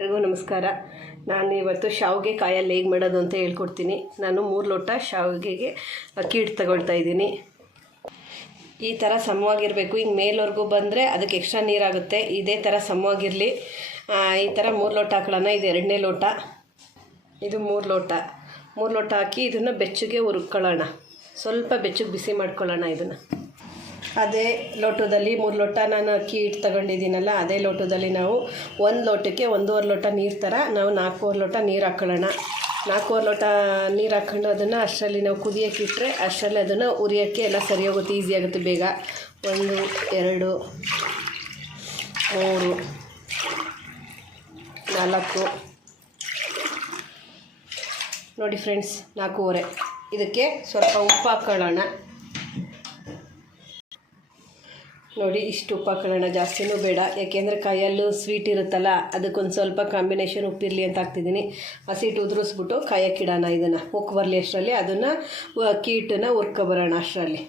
ಎಲ್ಲರಿಗೂ ನಮಸ್ಕಾರ. ನಾನು ಇವತ್ತು ಶಾವಿಗೆ ಕಾಯಲ್ಲಿ ಹೇಗೆ ಮಾಡೋದು ಅಂತ ಹೇಳ್ಕೊಡ್ತೀನಿ. ನಾನು 3 ಲೋಟ ಶಾವಿಗೆಗೆ ಅಕ್ಕಿ ಹಿಟ್ಟು ತಗೊಳ್ತಾ ಇದ್ದೀನಿ. ಈ ಥರ ಸಮವಾಗಿರಬೇಕು. ಹಿಂಗೆ ಮೇಲ್ವರೆಗೂ ಬಂದರೆ ಅದಕ್ಕೆ ಎಕ್ಸ್ಟ್ರಾ ನೀರಾಗುತ್ತೆ. ಇದೇ ಥರ ಸಮವಾಗಿರಲಿ. ಈ ಥರ 3 ಲೋಟ ಹಾಕೊಳ್ಳೋಣ. ಇದು 2ನೇ ಲೋಟ, ಇದು 3 ಲೋಟ. 3 ಲೋಟ ಹಾಕಿ ಇದನ್ನು ಬೆಚ್ಚಗೆ ಹುರ್ಕೊಳ್ಳೋಣ. ಸ್ವಲ್ಪ ಬೆಚ್ಚಗೆ ಬಿಸಿ ಮಾಡ್ಕೊಳ್ಳೋಣ. ಇದನ್ನು ಅದೇ ಲೋಟದಲ್ಲಿ 3 ಲೋಟ ನಾನು ಅಕ್ಕಿ ಹಿಟ್ಟು ತಗೊಂಡಿದ್ದೀನಲ್ಲ, ಅದೇ ಲೋಟದಲ್ಲಿ ನಾವು 1 ಲೋಟಕ್ಕೆ 1.5 ಲೋಟ ನೀರು ಥರ ನಾವು 4.25 ಲೋಟ ನೀರು ಹಾಕ್ಕೊಳ್ಳೋಣ. 4.25 ಲೋಟ ನೀರು ಹಾಕ್ಕೊಂಡು ಅದನ್ನು ಅಷ್ಟರಲ್ಲಿ ನಾವು ಕುದಿಯೋಕ್ಕೆ ಇಟ್ಟರೆ ಅಷ್ಟರಲ್ಲಿ ಅದನ್ನು ಉರಿಯೋಕ್ಕೆ ಎಲ್ಲ ಸರಿ ಹೋಗುತ್ತೆ, ಈಸಿ ಆಗುತ್ತೆ ಬೇಗ. 1 2 3 4 ನೋಡಿ ಫ್ರೆಂಡ್ಸ್, 4.25. ಇದಕ್ಕೆ ಸ್ವಲ್ಪ ಉಪ್ಪು ಹಾಕ್ಕೊಳ್ಳೋಣ. ನೋಡಿ, ಇಷ್ಟು ಉಪ್ಪು ಹಾಕೊಳ್ಳೋಣ, ಜಾಸ್ತಿನೂ ಬೇಡ. ಯಾಕೆಂದರೆ ಕಾಯಲ್ಲೂ ಸ್ವೀಟ್ ಇರುತ್ತಲ್ಲ, ಅದಕ್ಕೊಂದು ಸ್ವಲ್ಪ ಕಾಂಬಿನೇಷನ್ ಉಪ್ಪಿರಲಿ ಅಂತ ಹಾಕ್ತಿದ್ದೀನಿ. ಹಸಿಟ್ಟು ಉದುರಿಸ್ಬಿಟ್ಟು ಕಾಯಕ್ಕಿಡೋಣ. ಇದನ್ನು ಉಕ್ಕು ಬರಲಿ ಅಷ್ಟರಲ್ಲಿ ಅದನ್ನು ಅಕ್ಕಿ ಹಿಟ್ಟನ್ನು ಹುರ್ಕೊಬರೋಣ. ಅಷ್ಟರಲ್ಲಿ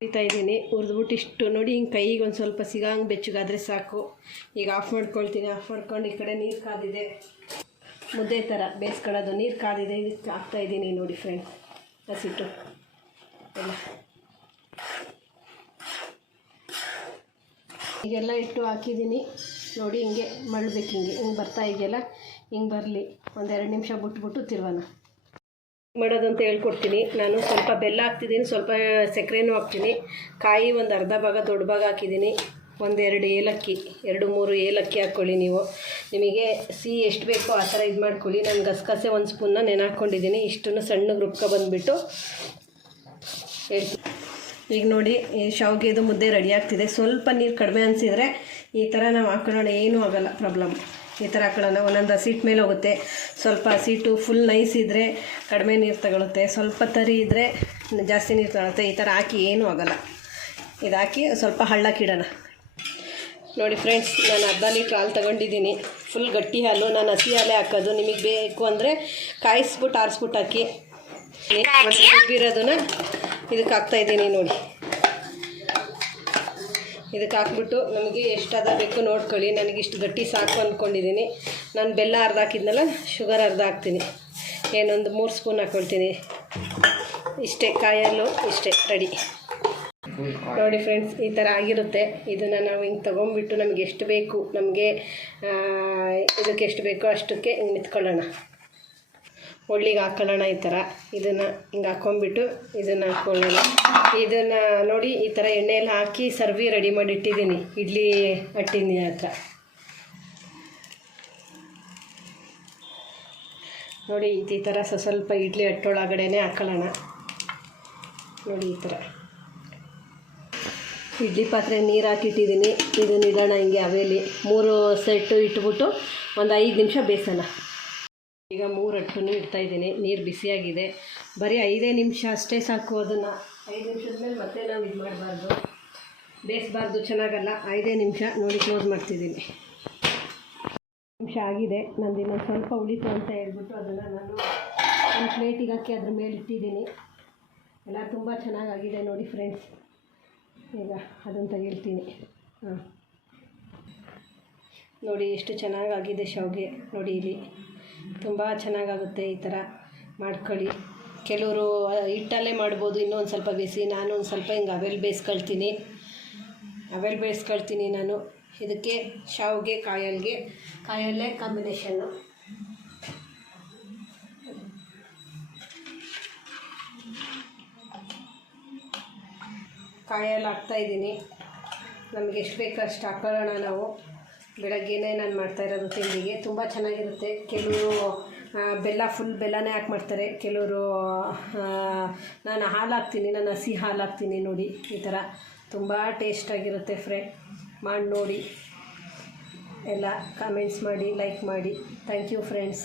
ಹುರಿತಾ ಇದ್ದೀನಿ. ಹುರಿದ್ಬಿಟ್ಟು ಇಷ್ಟು ನೋಡಿ, ಹಿಂಗೆ ಕೈಗೆ ಒಂದು ಸ್ವಲ್ಪ ಸಿಗಂಗೆ ಬೆಚ್ಚಗಾದರೆ ಸಾಕು. ಈಗ ಆಫ್ ಮಾಡ್ಕೊಳ್ತೀನಿ. ಆಫ್ ಮಾಡ್ಕೊಂಡು ಈ ಕಡೆ ನೀರು ಕಾದಿದೆ, ಮುದ್ದೆ ಥರ ಬೇಯಿಸ್ಕೊಳ್ಳೋದು. ನೀರು ಕಾದಿದೆ, ಇದಕ್ಕೆ ಹಾಕ್ತಾಯಿದ್ದೀನಿ. ನೋಡಿ ಫ್ರೆಂಡ್ಸ್, ಹಸಿಟ್ಟು ಎಲ್ಲ ಈಗೆಲ್ಲ ಇಟ್ಟು ಹಾಕಿದ್ದೀನಿ. ನೋಡಿ, ಹಿಂಗೆ ಮಳ್ಬೇಕು. ಹಿಂಗೆ ಬರ್ತಾ ಇದೆಯಲ್ಲ, ಹಿಂಗೆ ಬರಲಿ. 1-2 ನಿಮಿಷ ಬಿಟ್ಬಿಟ್ಟು ತಿರುವೋಣ. ಮಾಡೋದು ಅಂತ ಹೇಳ್ಕೊಡ್ತೀನಿ. ನಾನು ಸ್ವಲ್ಪ ಬೆಲ್ಲ ಹಾಕ್ತಿದ್ದೀನಿ, ಸ್ವಲ್ಪ ಸಕ್ಕರೆನೂ ಹಾಕ್ತೀನಿ. ಕಾಯಿ ಒಂದು ಅರ್ಧ ಭಾಗ ದೊಡ್ಡ ಭಾಗ ಹಾಕಿದ್ದೀನಿ. 1-2 ಏಲಕ್ಕಿ, 2-3 ಏಲಕ್ಕಿ ಹಾಕ್ಕೊಳ್ಳಿ. ನೀವು ನಿಮಗೆ ಸಿಹಿ ಎಷ್ಟು ಬೇಕೋ ಆ ಥರ ಇದು ಮಾಡ್ಕೊಳ್ಳಿ. ನಾನು ಗಸಗಸೆ 1 ಸ್ಪೂನ್ನ ನೆನೆ ಹಾಕ್ಕೊಂಡಿದ್ದೀನಿ. ಇಷ್ಟನ್ನು ಸಣ್ಣಗೆ ರುಬ್ಕೊ ಬಂದುಬಿಟ್ಟು ಹೇಳ್ತೀನಿ. ಈಗ ನೋಡಿ, ಈ ಶಾವಿಗೆದು ಮುದ್ದೆ ರೆಡಿ ಆಗ್ತಿದೆ. ಸ್ವಲ್ಪ ನೀರು ಕಡಿಮೆ ಅನಿಸಿದರೆ ಈ ಥರ ನಾವು ಹಾಕೊಳ್ಳೋಣ, ಏನೂ ಆಗೋಲ್ಲ, ಪ್ರಾಬ್ಲಮ್. ಈ ಥರ ಹಾಕೊಳ್ಳೋಣ. ಒಂದೊಂದು ಹಸಿಟ್ಟು ಮೇಲೆ ಹೋಗುತ್ತೆ. ಸ್ವಲ್ಪ ಹಸಿಟ್ಟು ಫುಲ್ ನೈಸ್ ಇದ್ದರೆ ಕಡಿಮೆ ನೀರು ತಗೊಳುತ್ತೆ, ಸ್ವಲ್ಪ ತರಿ ಇದ್ದರೆ ಜಾಸ್ತಿ ನೀರು ತಗೊಳುತ್ತೆ. ಈ ಥರ ಹಾಕಿ ಏನೂ ಆಗೋಲ್ಲ. ಇದು ಹಾಕಿ ಸ್ವಲ್ಪ ಹಳ್ಳಕ್ಕಿಡೋಣ. ನೋಡಿ ಫ್ರೆಂಡ್ಸ್, ನಾನು ಅರ್ಧ ಲೀಟ್ರ್ ಹಾಲು ತೊಗೊಂಡಿದ್ದೀನಿ. ಫುಲ್ ಗಟ್ಟಿ ಹಾಲು. ನಾನು ಹಸಿ ಹಾಲೇ ಹಾಕೋದು. ನಿಮಗೆ ಬೇಕು ಅಂದರೆ ಕಾಯಿಸ್ಬಿಟ್ಟು ಆರಿಸ್ಬಿಟ್ಟು ಹಾಕಿ. ಒಂದು ರುಬ್ಬಿರೋದನ್ನ ಇದಕ್ಕೆ ಹಾಕ್ತಾಯಿದ್ದೀನಿ. ನೋಡಿ, ಇದಕ್ಕೆ ಹಾಕ್ಬಿಟ್ಟು ನಮಗೆ ಎಷ್ಟು ಬೇಕು ನೋಡ್ಕೊಳ್ಳಿ. ನನಗಿಷ್ಟು ಗಟ್ಟಿ ಸಾಕು ಅಂದ್ಕೊಂಡಿದ್ದೀನಿ. ನಾನು ಬೆಲ್ಲ ಅರ್ಧ ಹಾಕಿದ್ನಲ್ಲ, ಶುಗರ್ ಅರ್ಧ ಹಾಕ್ತೀನಿ. ಏನೊಂದು 3 ಸ್ಪೂನ್ ಹಾಕ್ಕೊಳ್ತೀನಿ. ಇಷ್ಟೇ, ಕಾಯಲ್ಲು ಇಷ್ಟೇ ರೆಡಿ. ನೋಡಿ ಫ್ರೆಂಡ್ಸ್, ಈ ಥರ ಆಗಿರುತ್ತೆ. ಇದನ್ನು ನಾವು ಹಿಂಗೆ ತೊಗೊಂಬಿಟ್ಟು ನಮಗೆ ಎಷ್ಟು ಬೇಕು, ನಮಗೆ ಇದಕ್ಕೆ ಎಷ್ಟು ಬೇಕೋ ಅಷ್ಟಕ್ಕೆ ಹಿಂಗೆ ನಿಂತ್ಕೊಳ್ಳೋಣ. ಒಳ್ಳಿಗೆ ಹಾಕ್ಕೊಳ್ಳೋಣ. ಈ ಥರ ಇದನ್ನು ಹಿಂಗೆ ಹಾಕ್ಕೊಂಬಿಟ್ಟು ಇದನ್ನು ಹಾಕ್ಕೊಳ್ಳೋಣ. ಇದನ್ನು ನೋಡಿ, ಈ ಥರ ಎಣ್ಣೆಯಲ್ಲಿ ಹಾಕಿ ಸರ್ವಿ ರೆಡಿ ಮಾಡಿ ಇಟ್ಟಿದ್ದೀನಿ. ಇಡ್ಲಿ ಅಟ್ಟಿನಿ ಹತ್ರ ನೋಡಿ. ಈ ಥರ ಸ್ವಲ್ಪ ಇಡ್ಲಿ ಅಟ್ಟೊಳಗಡೆ ಹಾಕ್ಕೊಳ್ಳೋಣ. ನೋಡಿ, ಈ ಥರ ಇಡ್ಲಿ ಪಾತ್ರೆ ನೀರು ಹಾಕಿಟ್ಟಿದ್ದೀನಿ. ಇದನ್ನು ಇಡೋಣ ಹಿಂಗೆ ಅವೇಲಿ. 3 ಸೆಟ್ಟು ಇಟ್ಬಿಟ್ಟು ಒಂದು 5 ನಿಮಿಷ ಬೇಯಿಸೋಣ. ಈಗ 3 ಅಟ್ಟನ್ನು ಇಡ್ತಾಯಿದ್ದೀನಿ. ನೀರು ಬಿಸಿಯಾಗಿದೆ. ಬರೀ 5 ನಿಮಿಷ ಅಷ್ಟೇ ಸಾಕು. ಅದನ್ನು 5 ನಿಮಿಷದ ಮೇಲೆ ಮತ್ತೆ ನಾವು ಇದು ಮಾಡಬಾರ್ದು, ಬೇಯಿಸಬಾರ್ದು, ಚೆನ್ನಾಗಲ್ಲ. 5 ನಿಮಿಷ. ನೋಡಿ, ಕ್ಲೋಸ್ ಮಾಡ್ತಿದ್ದೀನಿ. ನಿಮಿಷ ಆಗಿದೆ. ನಂದು ಇನ್ನೊಂದು ಸ್ವಲ್ಪ ಉಳಿತು ಅಂತ ಹೇಳ್ಬಿಟ್ಟು ಅದನ್ನು ನಾನು ಒಂದು ಪ್ಲೇಟಿಗೆ ಹಾಕಿ ಅದ್ರ ಮೇಲೆ ಇಟ್ಟಿದ್ದೀನಿ. ಎಲ್ಲ ತುಂಬ ಚೆನ್ನಾಗಾಗಿದೆ ನೋಡಿ ಫ್ರೆಂಡ್ಸ್. ಈಗ ಅದನ್ನು ತೆಗಿಳ್ತೀನಿ. ನೋಡಿ ಎಷ್ಟು ಚೆನ್ನಾಗಾಗಿದೆ ಶಾವಿಗೆ. ನೋಡಿ, ಇಲ್ಲಿ ತುಂಬ ಚೆನ್ನಾಗಾಗುತ್ತೆ. ಈ ಥರ ಮಾಡ್ಕೊಳ್ಳಿ. ಕೆಲವರು ಹಿಟ್ಟಲ್ಲೇ ಮಾಡ್ಬೋದು, ಇನ್ನೊಂದು ಸ್ವಲ್ಪ ಬೇಯಿಸಿ. ನಾನು ಒಂದು ಸ್ವಲ್ಪ ಹಿಂಗೆ ಅವೆಲ್ ಬೇಯಿಸ್ಕೊಳ್ತೀನಿ. ನಾನು ಇದಕ್ಕೆ ಶಾವಿಗೆ ಕಾಯಲ್ಲೇ ಕಾಂಬಿನೇಷನ್ನು. ಕಾಯಲ್ಲಿ ಹಾಕ್ತಾಯಿದ್ದೀನಿ. ನಮಗೆ ಎಷ್ಟು ಬೇಕೋ ಅಷ್ಟು ಹಾಕೊಳ್ಳೋಣ. ನಾವು ಬೆಳಗ್ಗೆನೇ ನಾನು ಮಾಡ್ತಾಯಿರೋದು ತಿಂಡಿಗೆ. ತುಂಬ ಚೆನ್ನಾಗಿರುತ್ತೆ. ಕೆಲವರು ಫುಲ್ ಬೆಲ್ಲನೇ ಹಾಕಿ ಮಾಡ್ತಾರೆ. ಕೆಲವರು ನಾನು ಹಾಲು ಹಾಕ್ತೀನಿ, ನಾನು ಹಸಿ ಹಾಲು ಹಾಕ್ತೀನಿ. ನೋಡಿ, ಈ ಥರ ತುಂಬ ಟೇಸ್ಟಾಗಿರುತ್ತೆ ಫ್ರೆಂಡ್. ಮಾಡಿ ನೋಡಿ. ಎಲ್ಲ ಕಾಮೆಂಟ್ಸ್ ಮಾಡಿ, ಲೈಕ್ ಮಾಡಿ. Thank you friends.